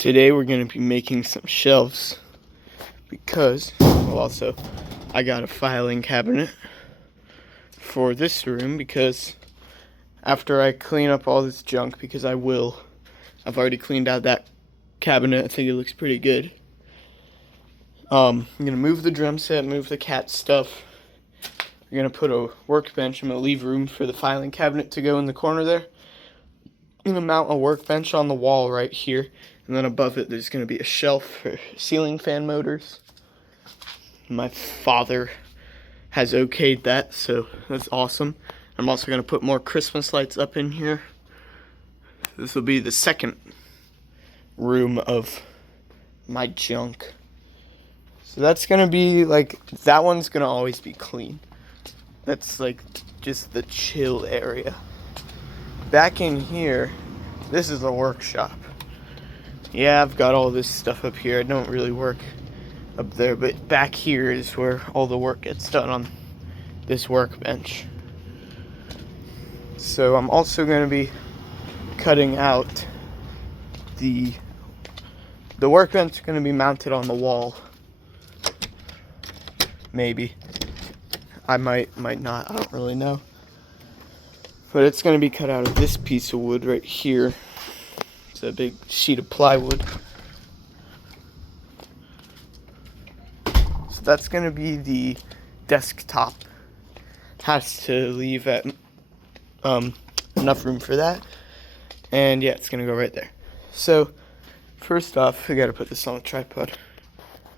Today we're going to be making some shelves because, well, also I got a filing cabinet for this room because after I clean up all this junk, because I've already cleaned out that cabinet. I think it looks pretty good. I'm going to move the drum set, move the cat stuff. I'm going to put a workbench. I'm going to leave room for the filing cabinet to go in the corner there. I'm going to mount a workbench on the wall right here. And then above it, there's going to be a shelf for ceiling fan motors. My father has okayed that, so that's awesome. I'm also going to put more Christmas lights up in here. This will be the second room of my junk. So that's going to be like, that one's going to always be clean. That's like just the chill area. Back in here, this is a workshop. Yeah, I've got all this stuff up here. I don't really work up there, but back here is where all the work gets done on this workbench. So I'm also going to be cutting out the workbench is going to be mounted on the wall. Maybe. I might not. I don't really know. But it's going to be cut out of this piece of wood right here. It's a big sheet of plywood. So that's going to be the desktop. Has to leave at enough room for that. And yeah, it's going to go right there. So first off, I got to put this on a tripod.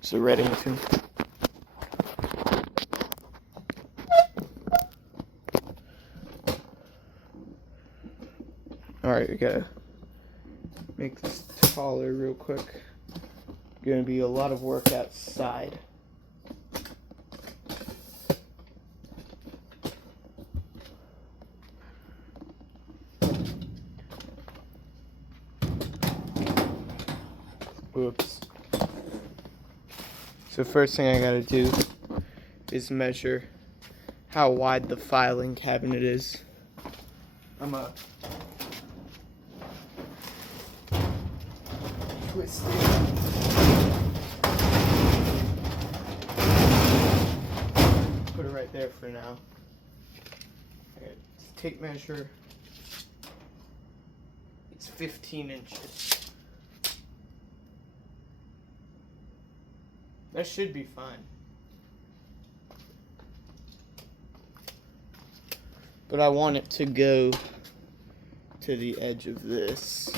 So Reddington. Alright, we gotta make this taller real quick. Gonna be a lot of work outside. Whoops. So first thing I gotta do is measure how wide the filing cabinet is. I'm a twist it. Put it right there for now. Okay, tape measure. It's 15 inches. That should be fine. But I want it to go to the edge of this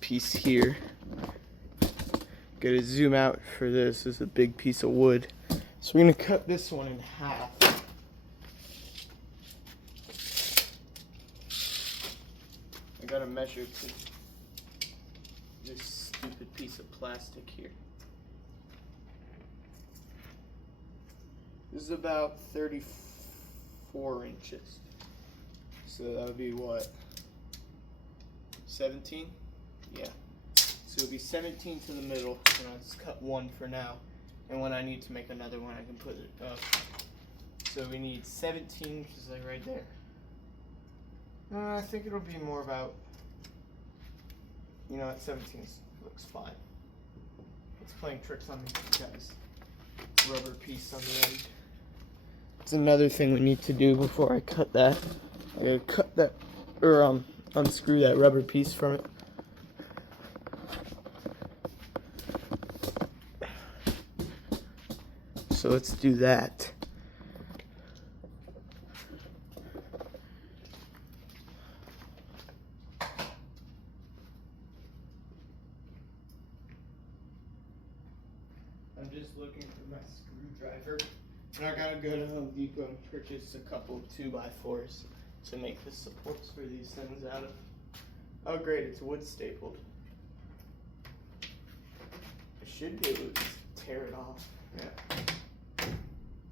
piece here. Gotta zoom out for this. This is a big piece of wood. So we're gonna cut this one in half. I gotta measure to this stupid piece of plastic here. This is about 34 inches. So that would be what? 17? Yeah. So it'll be 17 to the middle, and I'll just cut one for now. And when I need to make another one, I can put it up. So we need 17, which is like right there. I think it'll be more about, at 17 looks fine. It's playing tricks on me, guys. Rubber piece on the end. It's another thing we need to do before I cut that. I gotta cut that, or unscrew that rubber piece from it. So let's do that. I'm just looking for my screwdriver. And I gotta go to Home Depot and purchase a couple of 2x4s to make the supports for these things out of. Oh great, it's wood stapled. I should be able to tear it off. Yeah.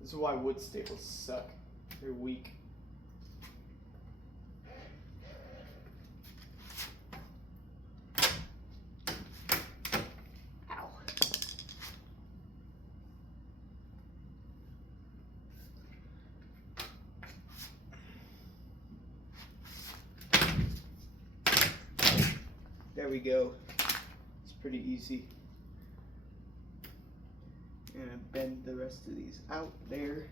This is why wood staples suck. They're weak. Ow. There we go. pretty easy. I'm gonna bend the rest of these out there.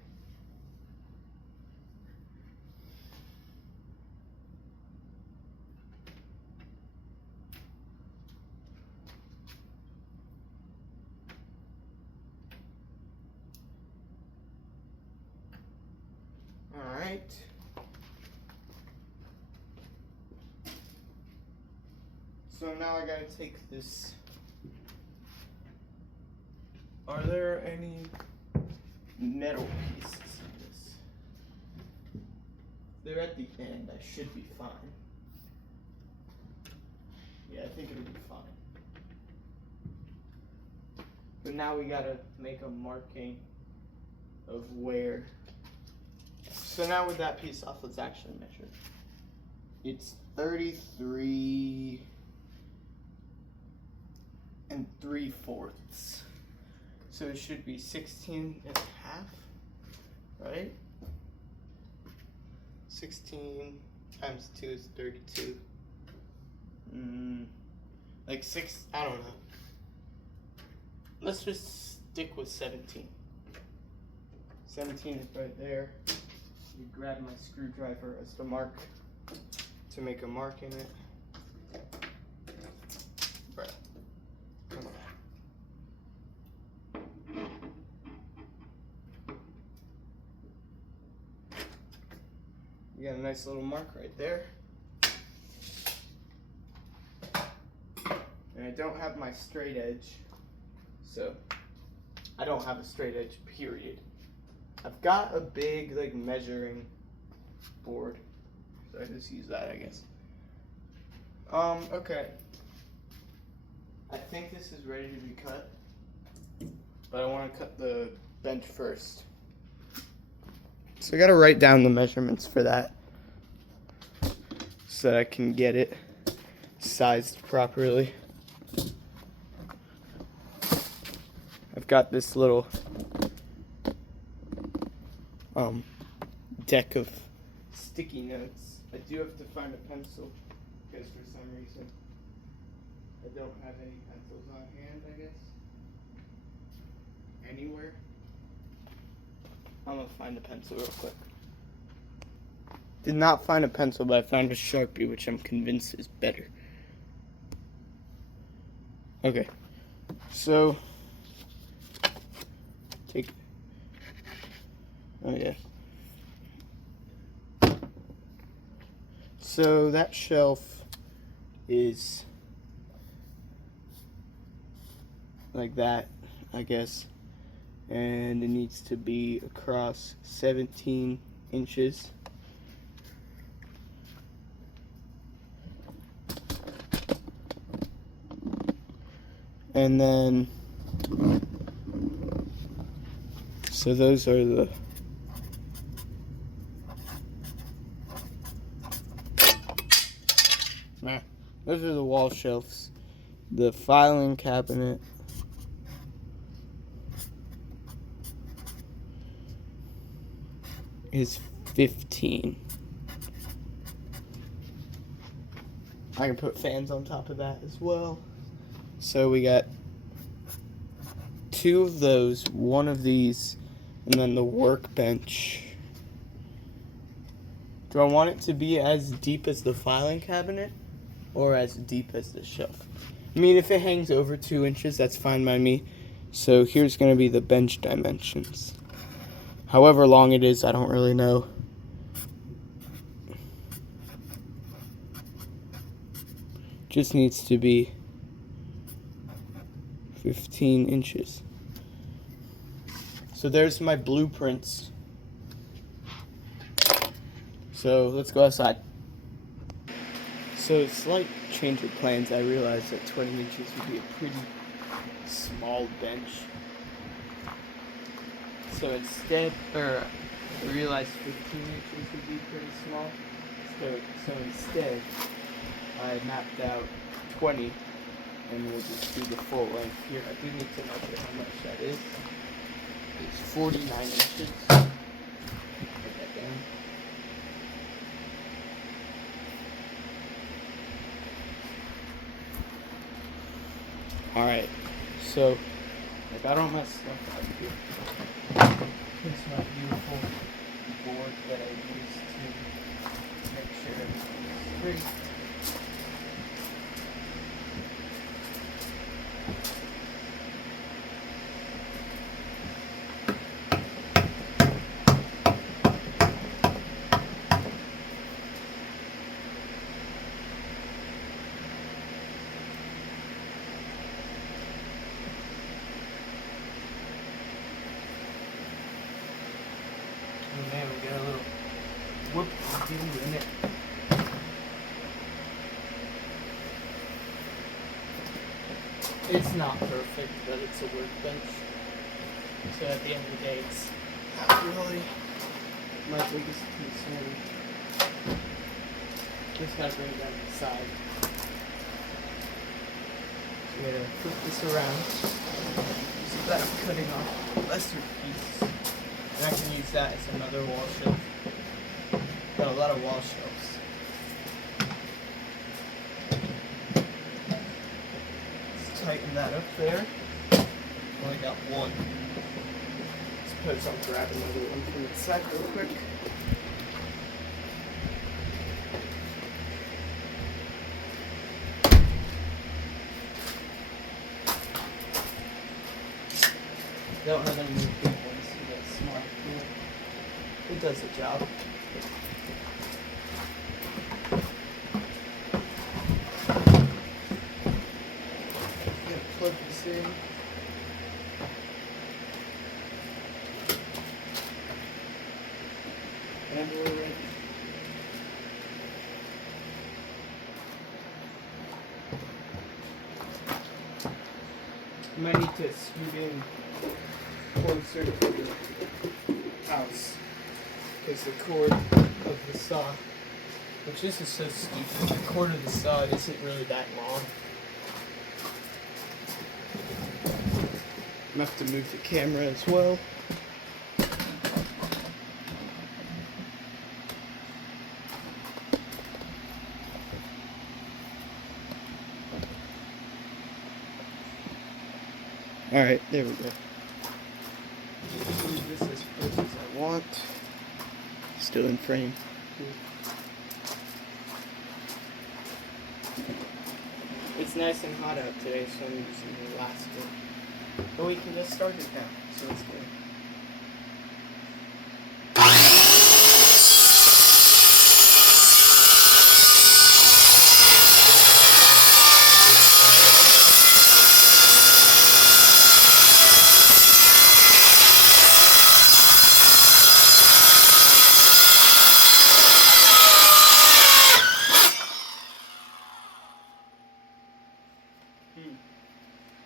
All right. So now I gotta take this. Are there any metal pieces in this? They're at the end. I should be fine. Yeah, I think it'll be fine. But now we gotta make a marking of where. So now with that piece off, let's actually measure. It's 33 3/4. So it should be 16 and a half, right? 16 times 2 is 32. Like 6, I don't know. Let's just stick with 17. 17 is right there. You grab my screwdriver as the mark to make a mark in it. Right. Come on. You got a nice little mark right there. And I don't have my straight edge, so I don't have a straight edge, period. I've got a big like measuring board, so I just use that, I guess. Okay. I think this is ready to be cut, but I want to cut the bench first. So I gotta write down the measurements for that so that I can get it sized properly. I've got this little deck of sticky notes. I do have to find a pencil because for some reason I don't have any pencils on hand, I guess. Anywhere. I'm gonna find a pencil real quick. Did not find a pencil, but I found a Sharpie, which I'm convinced is better. Okay, so take. Oh yeah. So that shelf is like that, I guess. And it needs to be across 17 inches. And then, so those are the wall shelves. The filing cabinet is 15. I can put fans on top of that as well. So we got 2 of those, 1 of these, and then the workbench. Do I want it to be as deep as the filing cabinet or as deep as the shelf? I mean, if it hangs over 2 inches, that's fine by me. So here's going to be the bench dimensions. However long it is, I don't really know. Just needs to be 15 inches. So there's my blueprints. So let's go outside. So slight change of plans. I realized that 20 inches would be a pretty small bench. So instead, I realized 15 inches would be pretty small. So instead, I mapped out 20, and we'll just do the full length here. I do need to measure how much that is. It's 49 inches. Write that down. Alright, so I got all my stuff up here. Here's my beautiful board that I use to make sure everything's straight. Oh man, we got a little whoop in it. It's not perfect, but it's a workbench. So at the end of the day, it's not really my biggest concern. Just gotta bring it down to the side. So I'm gonna flip this around so that I'm cutting off a lesser piece. And I can use that as another wall shelf. Got a lot of wall shelves. Let's tighten that up there. Only got one. Suppose I'll grab another one from the side real quick. Don't have any big ones, so that's smart. It does the job. I'm gonna plug this in. And we're ready. You might need to scoot in closer to the house because the cord of the saw, which this is so stupid, the cord of the saw isn't really that long. I'm gonna have to move the camera as well. Alright, there we go. Move this as close as I want. Still in frame. It's nice and hot out today, so I'm using the elastic. But we can just start it now, so it's good.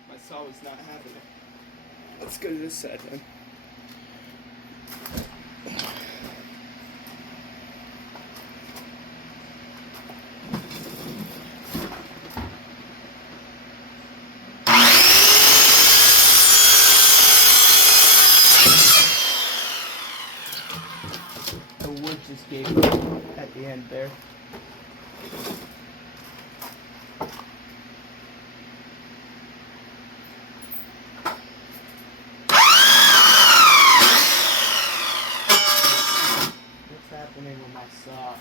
My saw was not having it. Let's go to this side then. The wood just gave at the end there. Happening with my saw.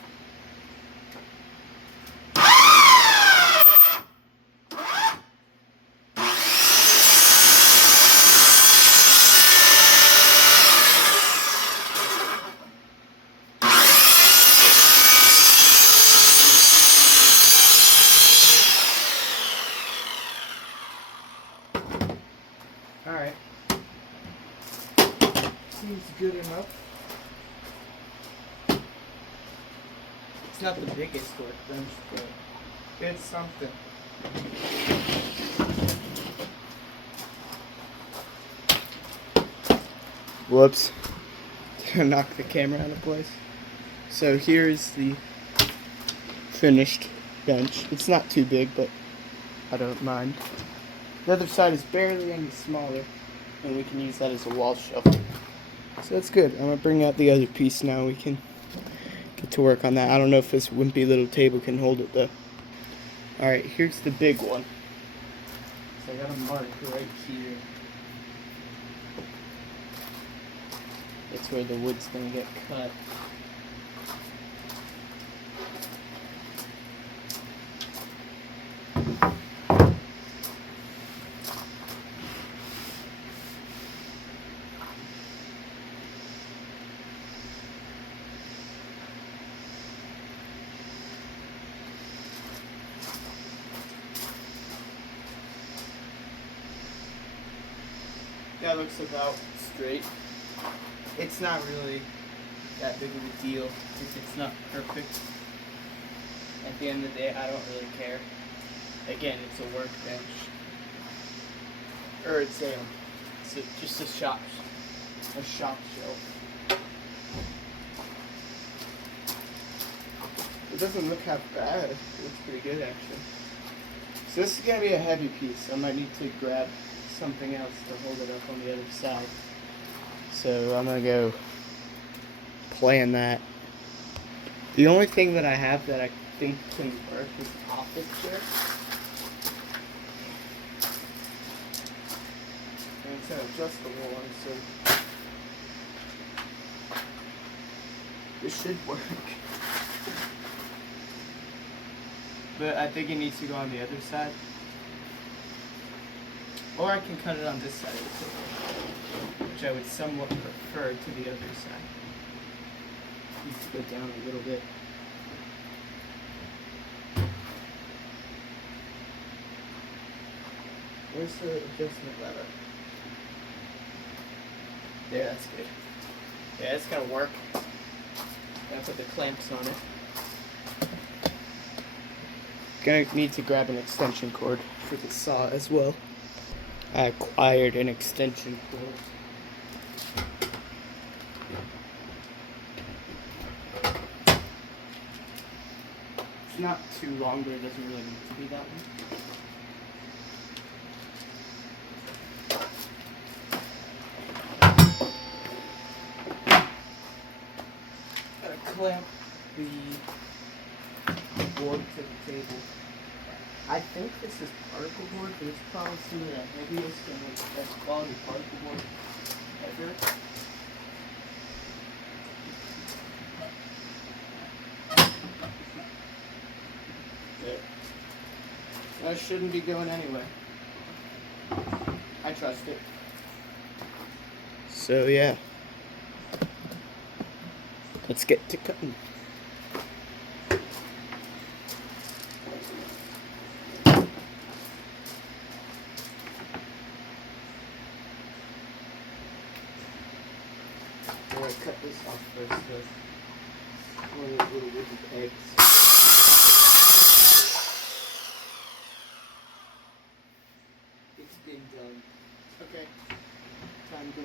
Alright. Seems good enough. It's not the biggest workbench, but it's something. Whoops. Knock the camera out of place. So here's the finished bench. It's not too big, but I don't mind. The other side is barely any smaller, and we can use that as a wall shelf. So that's good. I'm going to bring out the other piece now. We can get to work on that. I don't know if this wimpy little table can hold it though. Alright, here's the big one. I got a mark right here. That's where the wood's gonna get cut. That looks about straight. It's not really that big of a deal if it's not perfect. At the end of the day, I don't really care. Again, it's a workbench. Or it's just a shop shelf. It doesn't look half bad. It looks pretty good actually. So this is gonna be a heavy piece. I might need to grab something else to hold it up on the other side. So I'm gonna go plan that. The only thing that I have that I think can work is the office chair. And it's an adjustable one, so this should work. But I think it needs to go on the other side. Or I can cut it on this side of the table, which I would somewhat prefer to the other side. Needs to go down a little bit. Where's the adjustment lever? There, that's good. Yeah, it's gonna work. Gotta put the clamps on it. Gonna need to grab an extension cord for the saw as well. I acquired an extension cord. It's not too long, but it doesn't really need to be that long. Gotta clamp the board to the table. I think this is particle board, but it's probably some of the heaviest and like the best quality particle board ever. There. That shouldn't be going anywhere. I trust it. So yeah. Let's get to cutting. I'm gonna cut this off first with one of those little wooden pegs. It's been done. Okay, time to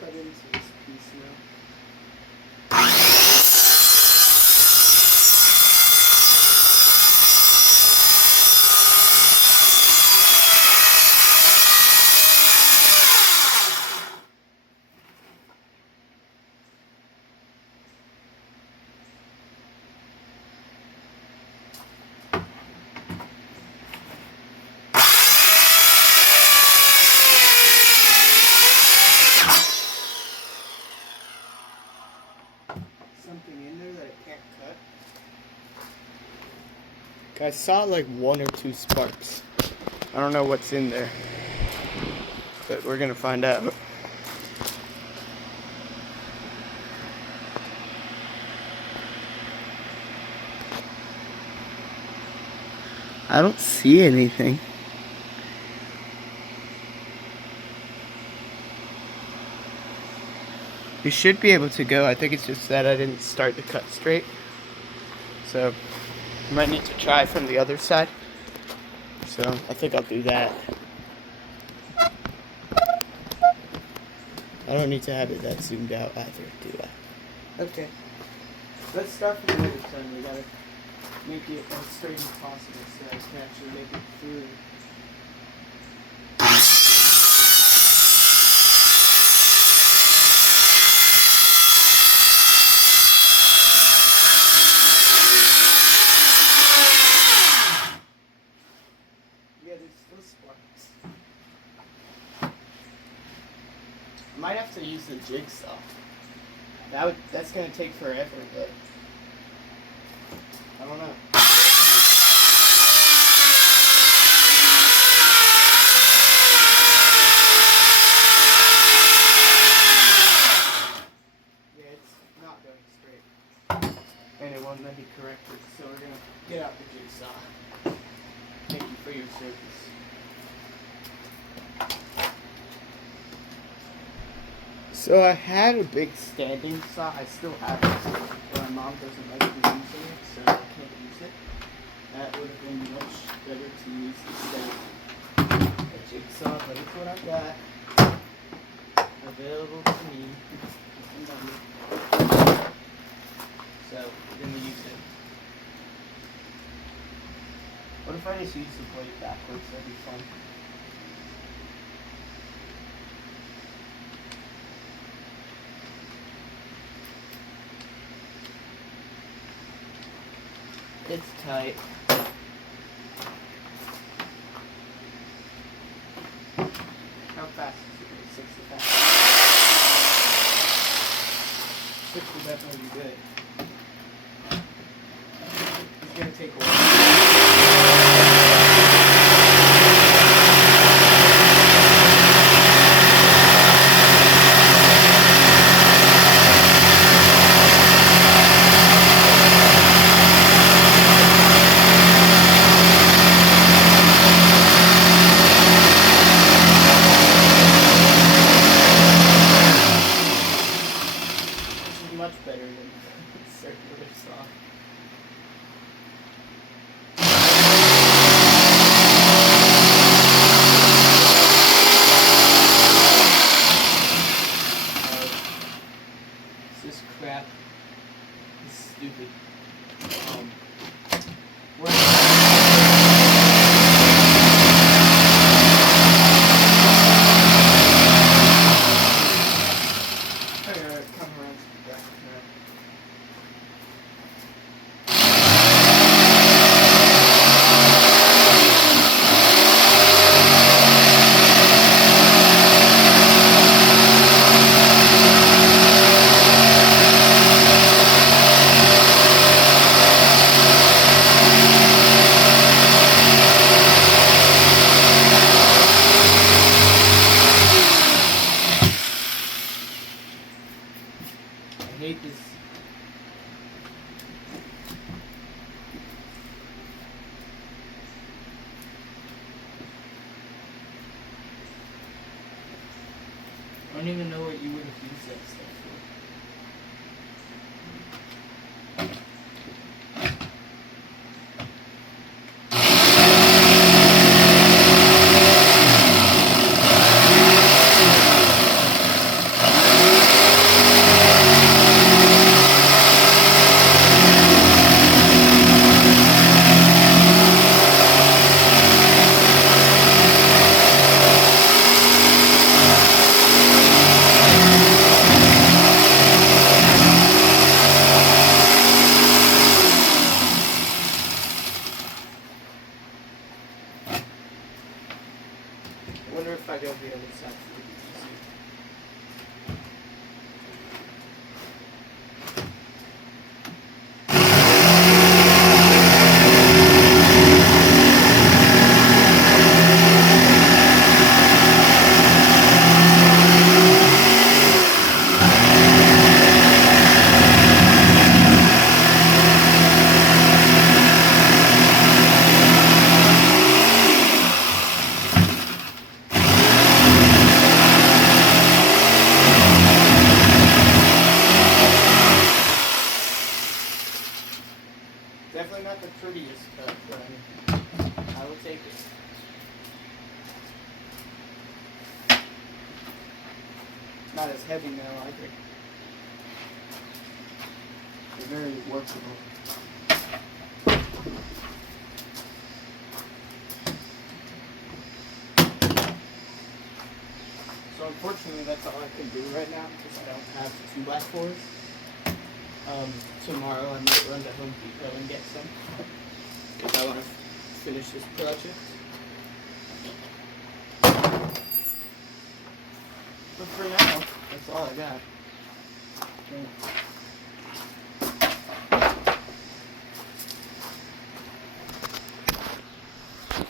cut into this piece now. Something in there that I can't cut. I saw like 1 or 2 sparks. I don't know what's in there, but we're gonna find out. I don't see anything. We should be able to go. I think it's just that I didn't start the cut straight. So, I might need to try from the other side. So, I think I'll do that. I don't need to have it that zoomed out either, do I? Okay. Let's start from the other side. We gotta make it as straight as possible so I can actually make it through. Yeah, it still sparks. I might have to use the jigsaw. That's gonna take forever, but I don't know. Yeah, it's not going straight. And it won't let me correct it, so we're gonna get out the jigsaw. Thank you for your service. So I had a big standing saw. I still have it, but my mom doesn't like me using it, so I can't use it. That would have been much better to use instead of a jigsaw, but it's what I've got available to me. So we're gonna use it. What if I just use the blade backwards? That'd be fun. It's tight. How fast is it? 60 fast. 60 will definitely be good. It's gonna take a while. Much better than circular saw. This crap is stupid. Come around to the back now. I hate this. I don't even know what you would have used that stuff for. I wonder if I go the other side for it easier. Definitely not the prettiest cut, but I will take it. Not as heavy now either. They're very workable. So unfortunately that's all I can do right now because I don't have 2x4s. Tomorrow I might run to Home Depot and get some because I want to finish this project. for now, that's all I got.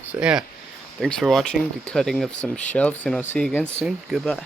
So yeah, thanks for watching the cutting of some shelves, and I'll see you again soon. Goodbye.